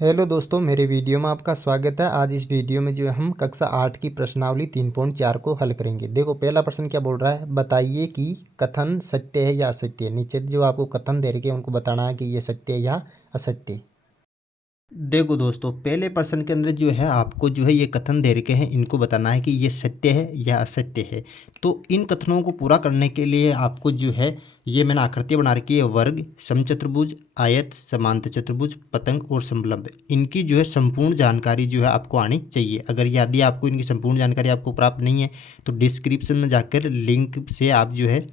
Hello दोस्तों, मेरे video में आपका स्वागत है। आज इस वीडियो में जो है हम कक्षा 8 की प्रश्नावली 3.4 को हल करेंगे। देखो, पहला प्रश्न क्या बोल रहा है, बताइए कि कथन सत्य है या असत्य है। नीचे जो आपको कथन दे रखे हैं उनको बताना है कि ये सत्य है या असत्य। देखो दोस्तों, पहले प्रश्न के अंदर जो है आपको जो है ये कथन दे रखे हैं, इनको बताना है कि ये सत्य है या असत्य है। तो इन कथनों को पूरा करने के लिए आपको जो है ये मैंने आकृति बना रखी है, वर्ग, समचतुर्भुज, आयत, समांतर चतुर्भुज, पतंग और समलंब। इनकी जो है संपूर्ण जानकारी जो है आपको आनी चाहिए। अगर यदि आपको इनकी संपूर्ण जानकारी आपको प्राप्त नहीं है तो डिस्क्रिप्शन में जाकर लिंक से आप जो है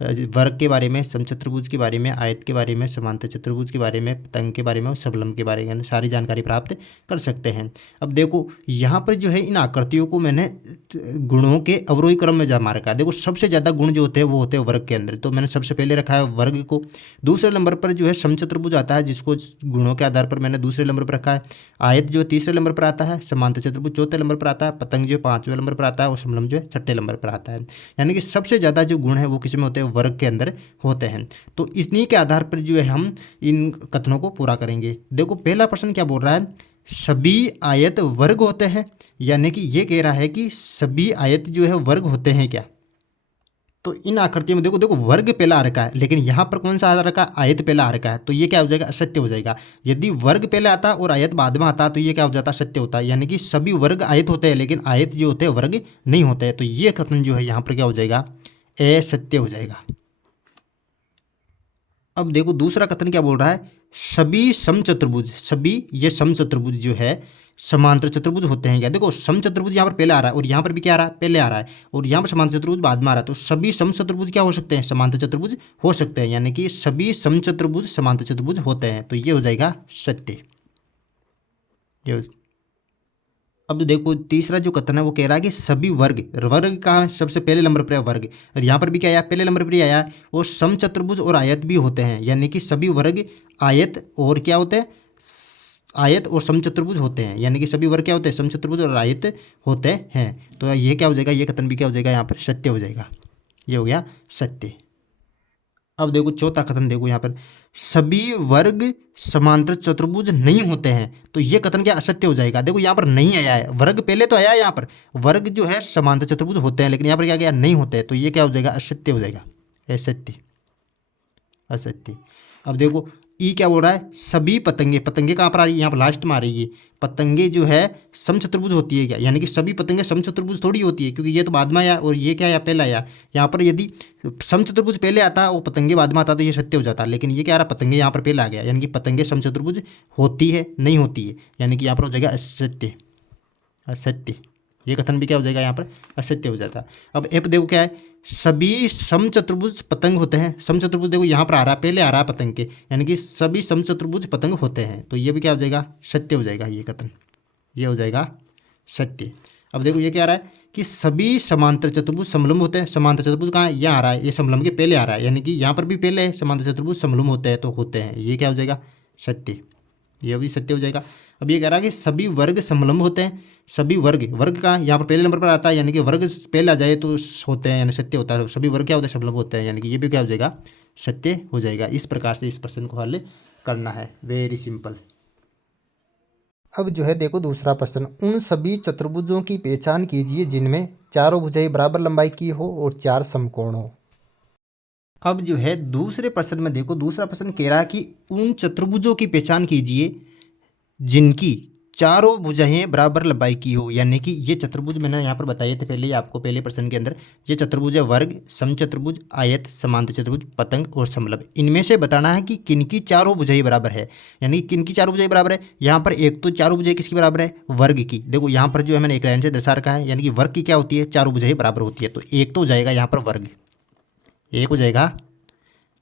वर्ग के बारे में, समचतुर्भुज के बारे में, आयत के बारे में, समांतर चतुर्भुज के बारे में, पतंग के बारे में और सबलम के बारे में सारी जानकारी प्राप्त कर सकते हैं। अब देखो यहाँ पर जो है इन आकृतियों को मैंने गुणों के अवरोही क्रम में जमा रखा है। देखो सबसे ज़्यादा गुण जो होते हैं वो होते हैं वर्ग के अंदर, तो मैंने सबसे पहले रखा है वर्ग को। दूसरे नंबर पर जो है समचतुर्भुज आता है, जिसको गुणों के आधार पर मैंने दूसरे नंबर पर रखा है। आयत जो तीसरे नंबर पर आता है, समांतर चतुर्भुज चौथे नंबर पर आता है, पतंग जो पाँचवें नंबर पर आता है और समलम जो है छठे नंबर पर आता है। यानी कि सबसे ज़्यादा जो गुण है वो किस में होते हैं, वर्ग के अंदर होते हैं। तो इन्हीं के आधार पर जो है हम इन कथनों को पूरा करेंगे। देखो पहला प्रश्न क्या बोल रहा है, सभी आयत वर्ग होते हैं। यानी कि ये कह रहा है कि सभी आयत जो है वर्ग होते हैं क्या। तो इन आकृतियों में देखो देखो वर्ग पहला आ रखा है, लेकिन यहाँ पर कौन सा आ रखा है, आयत पहला आ रखा है। तो ये क्या हो जाएगा, असत्य हो जाएगा। यदि वर्ग पहले आता और आयत बाद में आता तो ये क्या हो जाता, सत्य होता है। यानी कि सभी वर्ग आयत होते हैं लेकिन आयत जो होते हैं वर्ग नहीं होते हैं। तो ये कथन जो है यहाँ पर क्या हो जाएगा, असत्य हो जाएगा। अब देखो दूसरा कथन क्या बोल रहा है, सभी समचतुर्भुज, सभी ये समचतुर्भुज जो है समांतर चतुर्भुज होते हैं क्या। देखो समचतुर्भुज यहाँ पर पहले आ रहा है और यहाँ पर भी क्या आ रहा है, पहले आ रहा है, और यहाँ पर समांतर चतुर्भुज बाद में आ रहा है। तो सभी समचतुर्भुज क्या हो सकते हैं, समांतर चतुर्भुज हो सकते हैं। यानी कि सभी समचतुर्भुज समांतर चतुर्भुज होते हैं। तो ये हो जाएगा सत्य। ये अब देखो तीसरा जो कथन है वो कह रहा है कि सभी वर्ग, वर्ग का सबसे पहले नंबर पर है वर्ग, और यहाँ पर भी क्या आया, पहले नंबर पर ही आया, और समचतुर्भुज और आयत भी होते हैं। यानी कि सभी वर्ग आयत और क्या होते हैं, आयत और समचतुर्भुज होते हैं। यानी कि सभी वर्ग क्या होते हैं, समचतुर्भुज और आयत होते हैं। तो ये क्या हो जाएगा, ये कथन भी क्या हो जाएगा, यहाँ पर सत्य हो जाएगा। ये हो गया सत्य। अब देखो चौथा कथन, देखो यहाँ पर सभी वर्ग समांतर चतुर्भुज नहीं होते हैं। तो ये कथन क्या, असत्य हो जाएगा। देखो यहाँ पर नहीं आया है, वर्ग पहले तो आया है, यहाँ पर वर्ग जो है समांतर चतुर्भुज होते हैं, लेकिन यहाँ पर क्या गया, नहीं होते हैं। तो ये क्या हो जाएगा, असत्य हो जाएगा, असत्य, असत्य। अब देखो ई क्या बोल रहा है, सभी पतंगे, पतंगे कहाँ पर आ रही है, यहाँ पर लास्ट में आ रही है। पतंगे जो है समचतुर्भुज होती है क्या, यानी कि सभी पतंगे समचतुर्भुज थोड़ी होती है, क्योंकि ये तो बाद में आया और ये क्या आया, पहले आया। यहाँ पर यदि समचतुर्भुज पहले आता और पतंगे बाद में आता तो ये सत्य हो जाता, लेकिन ये क्या आ रहा, पतंगे यहाँ पर पहले आ गया। यानी कि पतंगे समचतुर्भुज होती है, नहीं होती है। यानी कि यहाँ पर हो जाएगा असत्य, असत्य। ये कथन भी क्या हो जाएगा, यहाँ पर असत्य हो जाता। अब एप देखो क्या है, सभी समचतुर्भुज पतंग होते हैं। समचतुर्भुज देखो यहाँ पर आ रहा है, पहले आ रहा है पतंग के, यानी कि सभी समचतुर्भुज पतंग होते हैं। तो ये भी क्या हो जाएगा, सत्य हो जाएगा ये कथन, ये हो जाएगा सत्य। अब देखो ये क्या आ रहा है कि सभी समांतर चतुर्भुज समलंब होते हैं। समांतर चतुर्भुज कहाँ है, यहाँ आ रहा है, ये समलंब के पहले आ रहा है, यानी कि यहाँ पर भी पहले है, समांतर चतुर्भुज समलंब होते हैं तो होते हैं। ये क्या हो जाएगा, सत्य, ये भी सत्य हो जाएगा। अब ये कह रहा है कि सभी वर्ग समलंब होते हैं। सभी वर्ग, वर्ग का यहाँ पर पहले नंबर पर आता है, यानी कि वर्ग पहले आ जाए तो होते हैं, यानी सत्य होता है। सभी वर्ग क्या होते हैं, समलंब होते हैं, यानी कि ये भी क्या हो जाएगा, सत्य हो जाएगा। इस प्रकार से इस प्रश्न को हल करना है, वेरी सिंपल। अब जो है देखो दूसरा प्रश्न, उन सभी चतुर्भुजों की पहचान कीजिए जिनमें चारों भुजाएं बराबर लंबाई की हो और चार समकोण हो। अब जो है दूसरे प्रश्न में देखो, दूसरा प्रश्न कह रहा है कि उन चतुर्भुजों की पहचान कीजिए जिनकी चारों भुजाएं बराबर लंबाई की हो। यानी कि ये चतुर्भुज मैंने यहाँ पर बताए थे पहले ही आपको, पहले प्रश्न के अंदर। ये चतुर्भुज है वर्ग, समचतुर्भुज, आयत, समांतर चतुर्भुज, पतंग और समलंब। इनमें से बताना है कि किनकी चारों भुजाएं बराबर है। यानी किनकी चारों भुजाएं बराबर है। यहाँ पर एक तो चारों भुजाएं किसकी बराबर है, वर्ग की। देखो यहाँ पर जो है मैंने एक लाइन से दर्शा रखा है, यानी कि वर्ग की क्या होती है, चारों भुजाएं बराबर होती है। तो एक तो हो जाएगा यहाँ पर वर्ग, एक हो जाएगा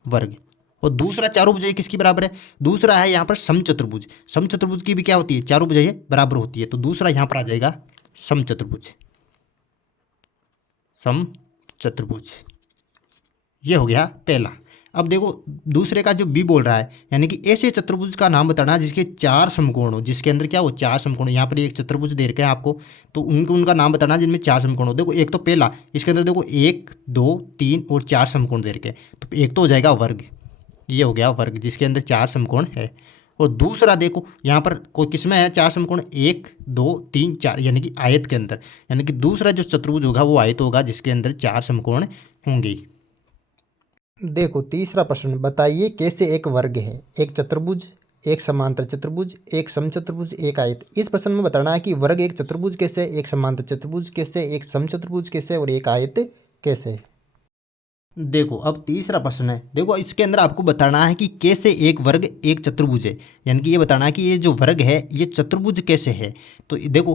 वर्ग। और दूसरा चारों भुजाएं किसकी बराबर है, दूसरा है यहाँ पर समचतुर्भुज। समचतुर्भुज की भी क्या होती है, चारों भुजाएं बराबर होती है। तो दूसरा यहाँ पर आ जाएगा समचतुर्भुज, समचतुर्भुज। ये हो गया पहला। अब देखो दूसरे का जो बी बोल रहा है, यानी कि ऐसे चतुर्भुज का नाम बताना जिसके चार समकोण हो, जिसके अंदर क्या हो, चार समकोण। यहाँ पर एक चतुर्भुज दे रखा है आपको, तो उनका नाम बताना जिनमें चार समकोण हो। देखो एक तो पहला, इसके अंदर देखो 1 2 3 और 4 समकोण दे रखे हैं। तो एक तो हो जाएगा वर्ग, ये हो गया वर्ग जिसके अंदर चार समकोण है। और दूसरा देखो यहाँ पर कोई किसमें है, चार समकोण 1 2 3 4, यानी कि आयत के अंदर, यानी कि दूसरा जो चतुर्भुज होगा वो आयत होगा जिसके अंदर चार समकोण होंगे। देखो तीसरा प्रश्न, बताइए कैसे एक वर्ग है, एक चतुर्भुज, एक समांतर चतुर्भुज, एक समचतुर्भुज, एक आयत। इस प्रश्न में बताना है कि वर्ग एक चतुर्भुज कैसे, एक समांतर चतुर्भुज कैसे, एक समचतुर्भुज कैसे और एक आयत कैसे। देखो अब तीसरा प्रश्न है, देखो इसके अंदर आपको बताना है कि कैसे एक वर्ग एक चतुर्भुज है, यानी कि ये बताना है कि ये जो वर्ग है ये चतुर्भुज कैसे है। तो देखो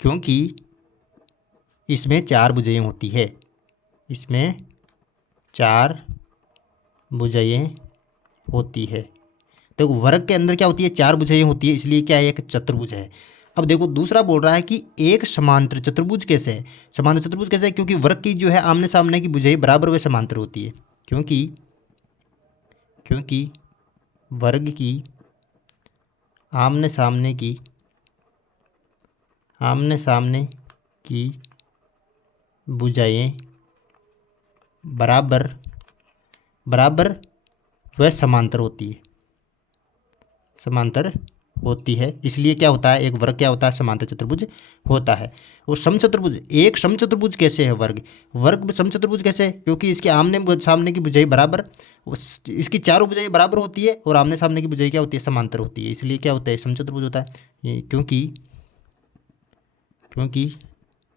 क्योंकि इसमें चार भुजाएं होती है, इसमें चार भुजाएं होती है। देखो वर्ग के अंदर क्या होती है, चार भुजाएं होती है, इसलिए क्या है, एक चतुर्भुज है। अब देखो दूसरा बोल रहा है कि एक समांतर चतुर्भुज कैसे है। समांतर चतुर्भुज कैसे है, क्योंकि वर्ग की जो है आमने सामने की भुजाएं बराबर व समांतर होती है। क्योंकि वर्ग की आमने सामने की भुजाएं बराबर व समांतर होती है, इसलिए क्या होता है, एक वर्ग क्या होता है, समांतर चतुर्भुज होता है। और समचतुर्भुज, एक समचतुर्भुज कैसे है, वर्ग समचतुर्भुज कैसे है, क्योंकि इसके आमने सामने की भुजाएं बराबर, इसकी चारों भुजाएं बराबर होती है और आमने सामने की भुजाएं क्या होती है, समांतर होती है, इसलिए क्या होता है, समचतुर्भुज होता है। क्योंकि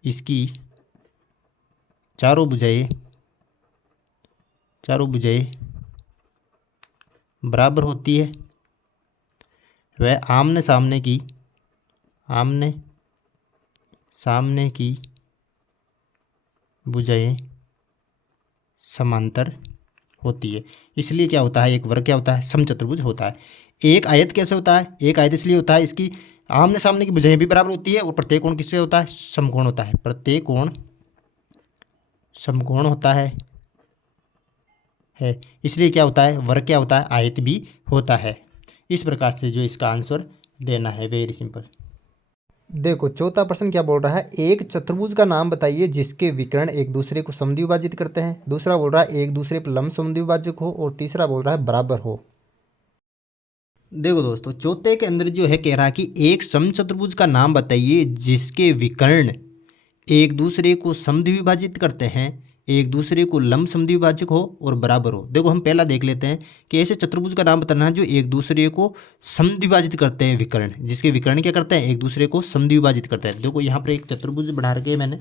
इसकी चारों भुजाएं बराबर होती है, वह आमने सामने की भुजाएं समांतर होती है, इसलिए क्या होता है, एक वर्ग क्या होता है, समचतुर्भुज होता है। एक आयत कैसे होता है, एक आयत इसलिए होता है इसकी आमने सामने की भुजाएं भी बराबर होती है और प्रत्येक कोण किससे होता है, समकोण होता है, प्रत्येक कोण समकोण होता है, इसलिए क्या होता है, वर्ग क्या होता है, आयत भी होता है। इस प्रकार से जो इसका आंसर देना है, वेरी सिंपल। देखो चौथा प्रश्न क्या बोल रहा है, एक चतुर्भुज का नाम बताइए जिसके विकर्ण एक दूसरे को समद्विभाजित करते हैं। दूसरा बोल रहा है एक दूसरे पर लंब समद्विभाजक हो और तीसरा बोल रहा है बराबर हो। देखो दोस्तों चौथे के अंदर जो है कह रहा है कि एक समचतुर्भुज का नाम बताइए जिसके विकर्ण एक दूसरे को समद्विभाजित करते हैं, एक दूसरे को लंब समद्विभाजक हो और बराबर हो। देखो हम पहला देख लेते हैं कि ऐसे चतुर्भुज का नाम बताना है जो एक दूसरे को समद्विभाजित करते हैं, विकर्ण जिसके विकर्ण क्या करते हैं, एक दूसरे को समद्विभाजित करते हैं। देखो यहाँ पर एक चतुर्भुज बना रखे मैंने,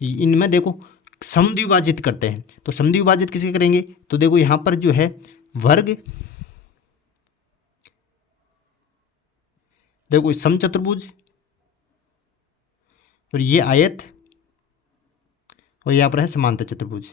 इनमें देखो समद्विभाजित करते हैं, तो समद्विभाजित किसे करेंगे, तो देखो यहाँ पर जो है वर्ग, देखो समचतुर्भुज और ये आयत और यहाँ पर है समांतर चतुर्भुज।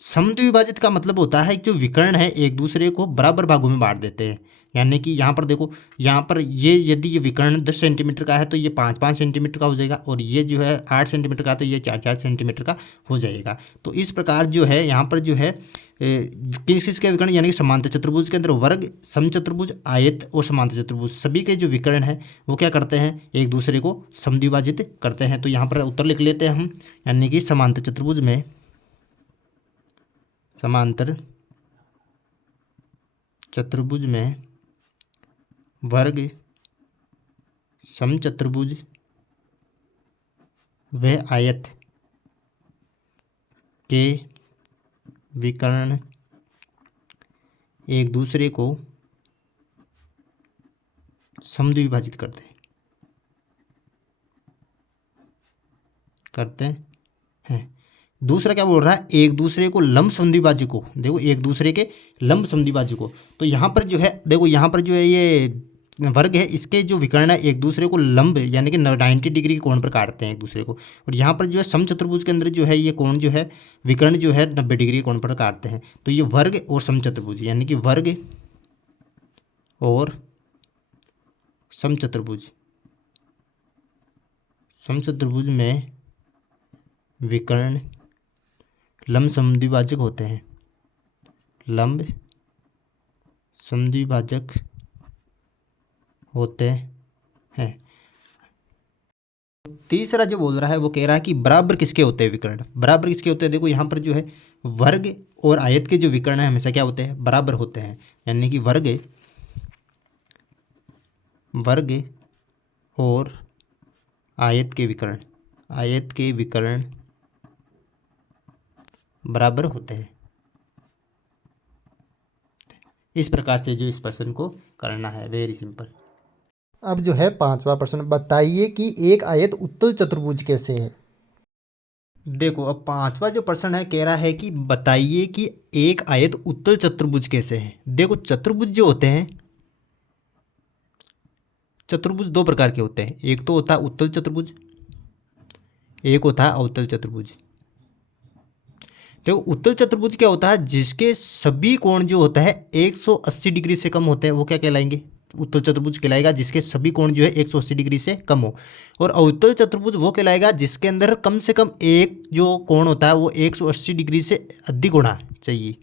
समद्विभाजित का मतलब होता है कि जो विकर्ण है एक दूसरे को बराबर भागों में बांट देते हैं, यानी कि यहाँ पर देखो, यहाँ पर ये यदि ये विकर्ण 10 सेंटीमीटर का है तो ये 5-5 सेंटीमीटर का हो जाएगा, और ये जो है 8 सेंटीमीटर का तो ये 4-4 सेंटीमीटर का हो जाएगा। तो इस प्रकार जो है यहाँ पर जो है किस किस के विकर्ण, यानी कि समांतर चतुर्भुज के अंदर वर्ग, समचतुर्भुज, आयत और समांतर चतुर्भुज सभी के जो विकर्ण हैं वो क्या करते हैं, एक दूसरे को समद्विभाजित करते हैं। तो यहाँ पर उत्तर लिख लेते हैं हम, यानी कि समांतर चतुर्भुज में वर्ग, समचतुर्भुज व आयत के विकर्ण एक दूसरे को समद्विभाजित करते हैं। दूसरा क्या बोल रहा है, एक दूसरे को लंब समद्विभाजक को, देखो एक दूसरे के लंब समद्विभाजक को, तो यहाँ पर जो है देखो यहाँ पर जो है ये वर्ग है, इसके जो विकर्ण है एक दूसरे को लंब यानी कि 90 डिग्री के कोण पर काटते हैं एक दूसरे को, और यहाँ पर जो है समचतुर्भुज के अंदर जो है ये कोण जो है विकर्ण जो है 90 डिग्री के कोण पर काटते हैं। तो ये वर्ग और समचतुर्भुज, यानी कि वर्ग और समचतुर्भुज में विकर्ण लंब समद्विभाजक होते हैं, लंब समद्विभाजक होते हैं। तीसरा जो बोल रहा है वो कह रहा है कि बराबर किसके होते हैं विकर्ण, बराबर किसके होते हैं। देखो यहाँ पर जो है वर्ग और आयत के जो विकर्ण है हमेशा क्या होते हैं, बराबर होते हैं। यानी कि वर्ग और आयत के विकर्ण बराबर होते हैं। इस प्रकार से जो इस प्रश्न को करना है, वेरी सिंपल। अब जो है 5वां प्रश्न, बताइए कि एक आयत उत्तल चतुर्भुज कैसे है। देखो अब 5वां जो प्रश्न है कह रहा है कि बताइए कि एक आयत उत्तल चतुर्भुज कैसे है। देखो चतुर्भुज जो होते हैं, चतुर्भुज दो प्रकार के होते हैं, एक तो होता है उत्तल चतुर्भुज, एक होता है अवतल चतुर्भुज। देखो उत्तल चतुर्भुज क्या होता है, जिसके सभी कोण जो होता है 180 डिग्री से कम होते हैं, वो क्या कहलाएंगे, उत्तल चतुर्भुज कहलाएगा जिसके सभी कोण जो है 180 डिग्री से कम हो। और अवतल चतुर्भुज वो कहलाएगा जिसके अंदर कम से कम एक जो कोण होता है वो 180 डिग्री से अधिक होना चाहिए,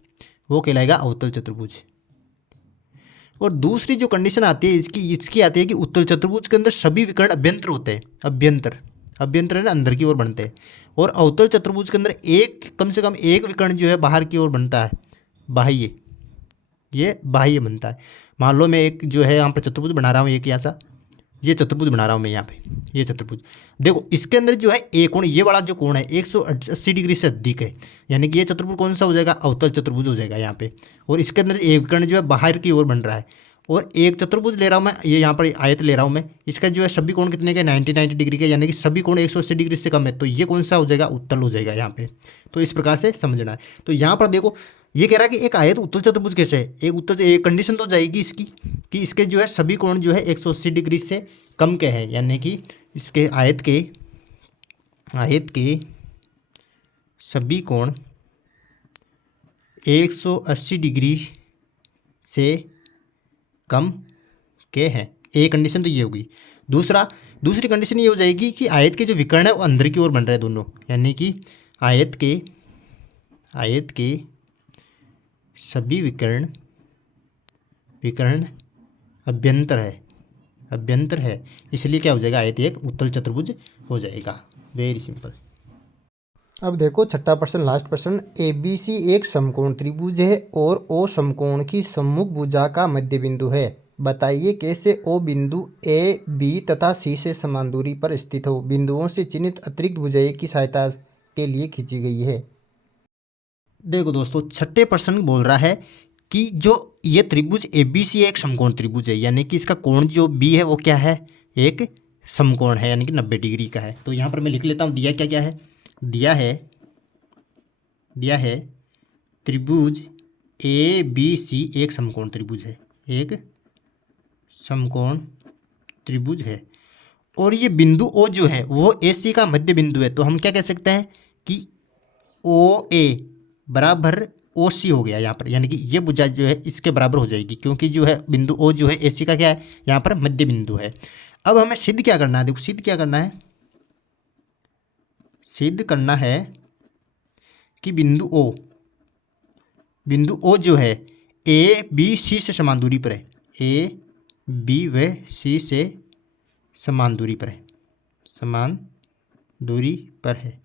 वो कहलाएगा अवतल चतुर्भुज। और दूसरी जो कंडीशन आती है इसकी आती है कि उत्तल चतुर्भुज के अंदर सभी विकर्ण अभ्यंतर होते हैं, अभ्यंतर है ना, अंदर की ओर बनते हैं। और अवतल चतुर्भुज के अंदर कम से कम एक विकर्ण जो है बाहर की ओर बनता है, बाह्य, ये बाह्य बनता है। मान लो मैं एक जो है यहाँ पर चतुर्भुज बना रहा हूँ, एक ऐसा ये चतुर्भुज बना रहा हूँ मैं यहाँ पे, ये चतुर्भुज। देखो इसके अंदर जो है एक कोण, ये वाला जो कोण है 180 डिग्री से अधिक है, यानी कि ये चतुर्भुज कौन सा हो जाएगा, अवतल चतुर्भुज हो जाएगा यहाँ पे। और इसके अंदर एक विकर्ण जो है बाहर की ओर बन रहा है। और एक चतुर्भुज ले रहा हूँ मैं, ये यहाँ पर आयत ले रहा हूँ मैं, इसका जो है सभी कोण कितने के, 90 डिग्री के, यानी कि सभी कोण 180 डिग्री से कम है, तो ये कौन सा हो जाएगा, उत्तल हो जाएगा यहाँ पे। तो इस प्रकार से समझना है। तो यहाँ पर देखो ये कह रहा है कि एक आयत उत्तल चतुर्भुज कैसे है, एक कंडीशन तो जाएगी इसकी कि इसके जो है सभी कोण जो है 180 डिग्री से कम के हैं, यानी कि इसके आयत के सभी कोण 180 डिग्री से कम के हैं। एक कंडीशन तो ये होगी। दूसरी कंडीशन ये हो जाएगी कि आयत के जो विकर्ण है वो अंदर की ओर बन रहे हैं दोनों, यानी कि आयत के सभी विकर्ण अभ्यंतर है, इसलिए क्या हो जाएगा, आयत एक उत्तल चतुर्भुज हो जाएगा। Very simple. अब देखो 6ठा प्रश्न, लास्ट प्रश्न, ABC एक समकोण त्रिभुज है और O समकोण की सम्मुख भुजा का मध्य बिंदु है। बताइए कैसे O बिंदु A, B तथा C से समान दूरी पर स्थित हो। बिंदुओं से चिन्हित अतिरिक्त भुजाएं की सहायता के लिए खींची गई है। देखो दोस्तों 6ठे प्रश्न बोल रहा है कि जो ये त्रिभुज ABC एक समकोण त्रिभुज है, यानी कि इसका कोण जो B है वो क्या है, एक समकोण है, यानी कि 90 डिग्री का है। तो यहाँ पर मैं लिख लेता हूँ, दिया क्या है, दिया है त्रिभुज ABC एक समकोण त्रिभुज है, एक समकोण त्रिभुज है। और ये बिंदु O जो है वो AC का मध्य बिंदु है, तो हम क्या कह सकते हैं कि OA बराबर OC हो गया यहाँ पर, यानी कि ये भुजा जो है इसके बराबर हो जाएगी, क्योंकि जो है बिंदु O जो है AC का क्या है, यहाँ पर मध्य बिंदु है। अब हमें सिद्ध क्या करना है, देखो सिद्ध करना है कि बिंदु O जो है ABC से समान दूरी पर है, AB व C से समान दूरी पर है।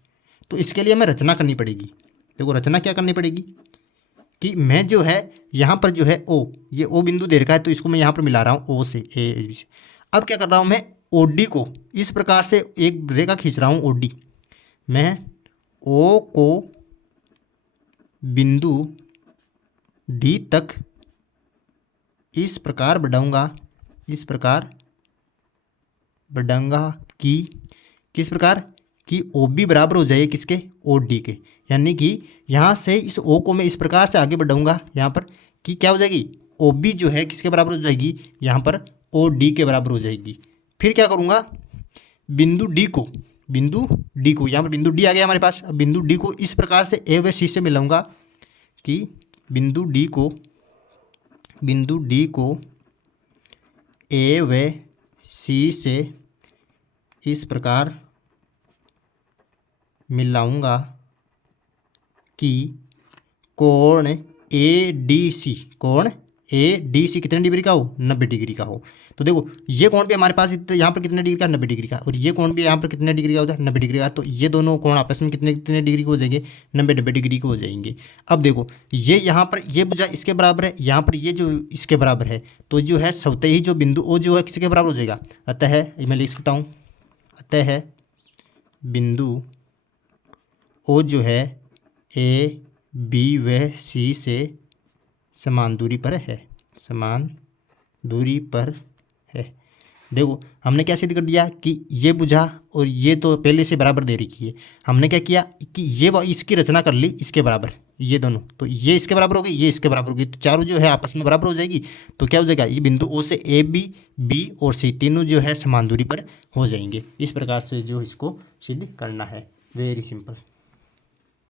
तो इसके लिए हमें रचना करनी पड़ेगी। देखो रचना क्या करनी पड़ेगी कि मैं जो है यहाँ पर जो है ये O बिंदु दे रखा है, तो इसको मैं यहाँ पर मिला रहा हूँ O से A। अब क्या कर रहा हूँ मैं, OD को इस प्रकार से एक रेखा खींच रहा हूँ OD। मैं O को बिंदु D तक इस प्रकार बढ़ाऊंगा कि किस प्रकार कि OB बराबर हो जाए किसके, OD के। यानी कि यहाँ से इस O को मैं इस प्रकार से आगे बढ़ाऊंगा यहाँ पर कि क्या हो जाएगी, OB जो है किसके बराबर हो जाएगी, यहाँ पर OD के बराबर हो जाएगी। फिर क्या करूँगा, बिंदु D को यहाँ पर बिंदु D आ गया हमारे पास। अब बिंदु D को इस प्रकार से A व C से मिलाऊंगा कि बिंदु D को A व C से इस प्रकार मिलाऊंगा कि कोण ADC ए डी सी कितने डिग्री का हो, 90 डिग्री का हो। तो देखो ये कोण भी हमारे पास यहाँ पर कितने डिग्री का, 90 डिग्री का, और ये कोण भी यहाँ पर कितने डिग्री का होता है, 90 डिग्री का। तो ये दोनों कोण आपस में कितने कितने डिग्री के हो जाएंगे, 90 डिग्री के हो जाएंगे। अब देखो ये यहाँ पर ये भुजा इसके बराबर है, यहाँ पर ये जो इसके बराबर है, तो जो है स्वतः ही जो बिंदु ओ जो है किसके बराबर हो जाएगा, अतः मैं लिख सकता हूँ, अतः बिंदु ओ जो है ए बी व सी से समान दूरी पर है, समान दूरी पर है। देखो हमने क्या सिद्ध कर दिया कि ये भुजा और ये तो पहले से बराबर दे रखी है, हमने क्या किया कि ये इसकी रचना कर ली इसके बराबर, ये दोनों, तो ये इसके बराबर हो गई, ये इसके बराबर हो गई, तो चारों जो है आपस में बराबर हो जाएगी। तो क्या हो जाएगा, ये बिंदु ओ से ए बी और सी तीनों जो है समान दूरी पर हो जाएंगे। इस प्रकार से जो इसको सिद्ध करना है, वेरी सिंपल।